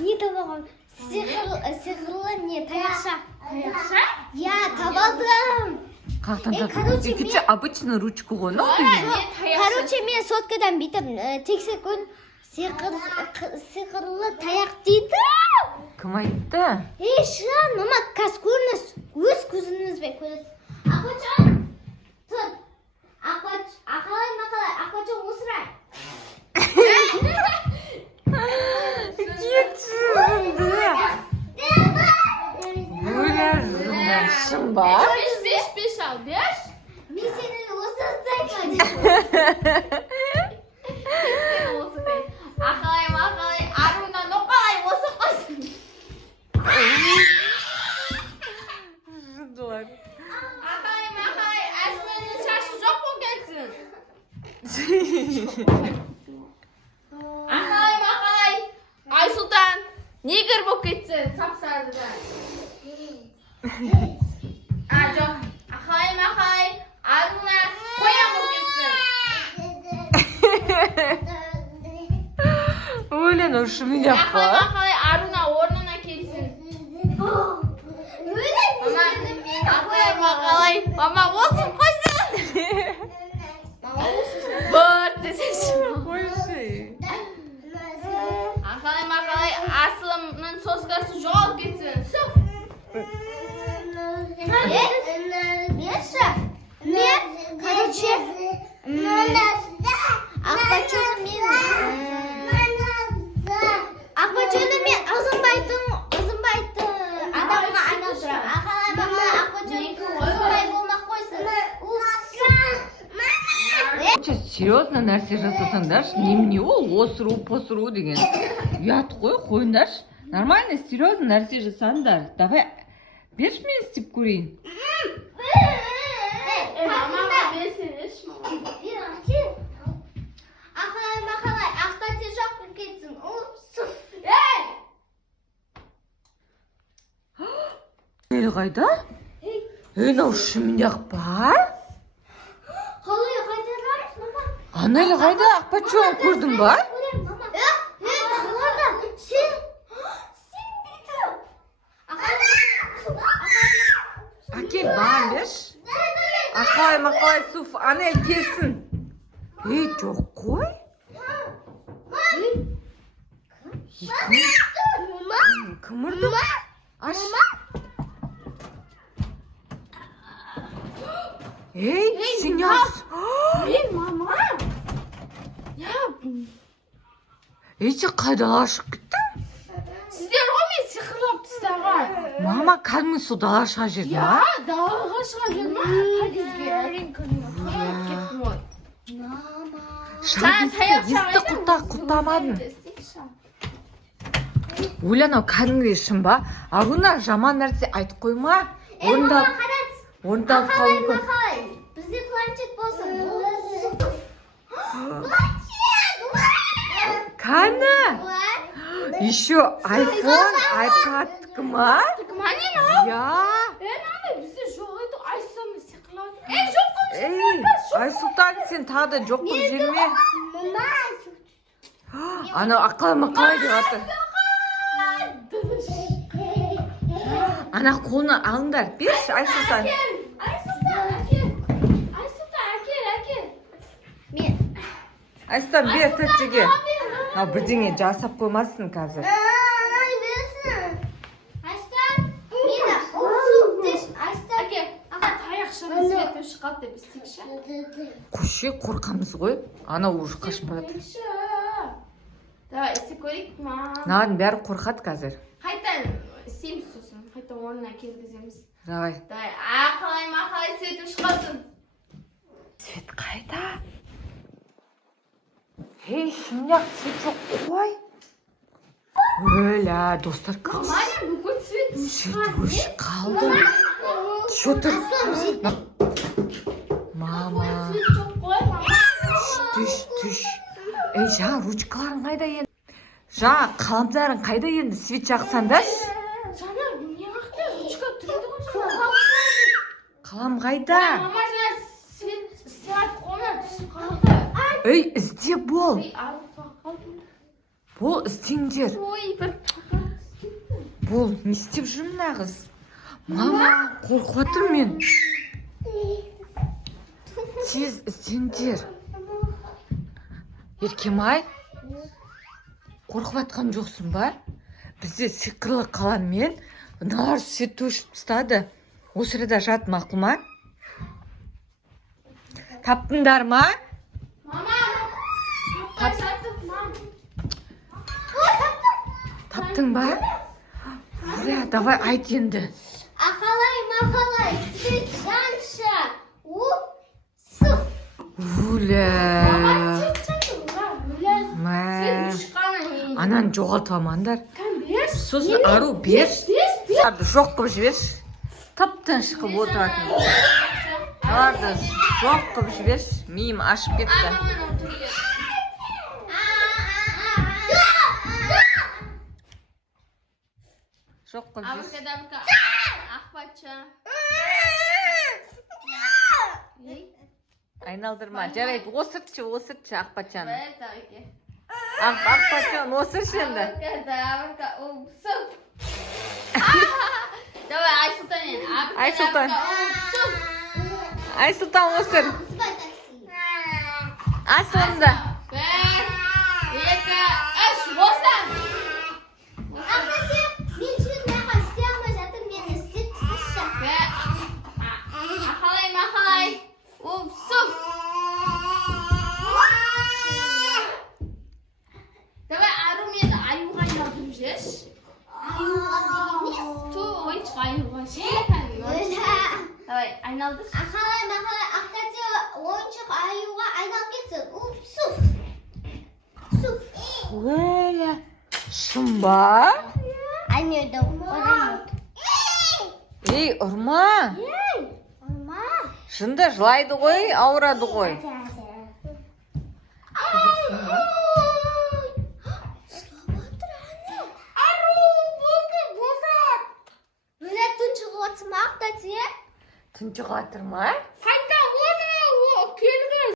Не табамын. Сиқырлы не таяқша. Таяқша? Я табалдым. Қақтан короче, тапты? Обычный ручку ғой, ну? Короче, мен соткадан бүйтіп тексерген сиқырлы таяқ дейді. Кім айтты? Шын, мама, қазір көріңіз. Өз көзіңізбен көріңіз. Ақбачан, тұр. Ақалай, Ақбачан осырай. Кетсізді. Өлі шын ба? Беш ал, беш. Мен сені осыртайын. Ақалай, Аруна, ноқалай, осы қойсын. Жындылар. Ақалай, Әсменің шашы жоқ болып кетсін. Ақалай, Айсұлтан, негір болып кетсін, сап-сарыдан. Жоқ, Ақалай, Аруна, қоян болып кетсін. Өлен ұшымен яқпа. Ақалай, Аруна орнына келсін. Ақалай, мама болсын қойсын. Бұр, десеші. Қойшы. Ақалай, Асылымның соскасы жоғалып кетсін. Мен, короче, Ақбачаны мен ызынбайтын адамға айналдырам. Ақалай, мама, Ақбачаны ызынбай болмақ қойсын. Серьезно нәрсе жасасаңдаршы, немене ол осыру деген. Ұят қой, қойындаршы. Нормально, серьезно нәрсе жасаңдар. Давай, берші мен істеп көрейін. Мамаға берсеңізші. Ақалай, Ақбачы жоқ болып кетсін. Нелі қайда? Мынау шымын бар? Қалай қайтарамыз, мама? Анелі қайда? Ақбачуын көрдің ба? Әкел баған берш. Ақалай, Суф, Анел келсін. Жоқ қой. Кім ұрды? Аш. Сен яс. Мен, мама. Сен қайда ашып кеттің? Сіздер ғой мен сиқырлап тастаған. Мама, кәдімгі сол дала шыға жерді ма? Далаға шыға жүрді ма? Хадизге әрең кәдімгі кеттім ғой. Есті құттамадың. Ойланау кәдімгі шын ба? Аруна жаман нәрсе айтып қойма. Орындалып қалу мүмкін. Бізде планшет болсын. Кәні? Еще iPhone, iPad ма? Манина? Я. Нағдай бізде жоқ еді, Айсұлтанды сиқырлады. Жоқ қой. Айсұлтан, сен тағы да жоқ қой жүрме. Ана ақалай деп аты. Ана қолына алыңдар, берші Айсұлтан. Айсұлтан, бер тәттеге. Бірдеңе жасап қоймасын қазір. Көше қорқамыз ғой. Ана уже қашып барады. Давай, істеп көрейік, ма? Нағадың бәрі қорқады қазір. Қайтан істейміз сосын. Қайта орнына келгіземіз. Давай. Давай, ақалай, светім шығасын. Свет қайда? Шымдақ свет жоқ қой. Өлә, достар көрсіз. Маманя, бүкіл свет Свет қалды. Что-то... Мама. Свет жоқ қой, мама. Түш. Жаңа ручкаларың қайда енді? Жаңа қаламдарың қайда енді? Свет жақсаңдар? Жаңа, не қақты? Ручка тұрды ғой. Қалам қайда? Мама, жаңа свет қона түсіп қалды. Ізде бол. Бол, іздеңдер. Ой, бір Бол, не істеп жүрмін мына қыз? Мама, қорқып отырмын мен. Тез іздеңдер. Еркемай, қорқып атқан жоқсын ба? Бізде сиқырлы қаламмен мыналар свет өшіп тастады. Осы арада жат, мақұл ма? Таптыңдар ма? Таптың ба? Бля, давай айт енді. Ақалай, мақалай, свет жанша. Суп. Уля. Ананы жоғалтып алмаңдар. Сосын ару бер. Жоқ қып жіберші. Тып-тыныш қып отыратын. Аларды жоқ қып жіберші. Миым ашып кетті. Жоқ қып жіберші. Айналдырма. Жарайды, осыртшы, ақпатшаны. Ақпатшаны осыршы енді. Давай, Айсұлтан енді. Айсұлтан осыр. Асылымды. 1, 2, 3, бостан. Ақпатшы, мен жүр маған істей алмай жатыр, мені істеп тұршы. Ақалай. Суп. Давай, ару мені аюға айналдырып жіберші. Ойыншық аюға Давай, айналдыр. Ақалай, мақалай, Ақтәте ойыншық аюға айналып кетсін. Суп. Өлі. Шын ба? Айнерді, одан Ей, ұрма. Ұрма. Шында жылайды ғой, ауырады ғой. Міне тұншығы отсыма Ақтәте. Тұншығы атыр ма?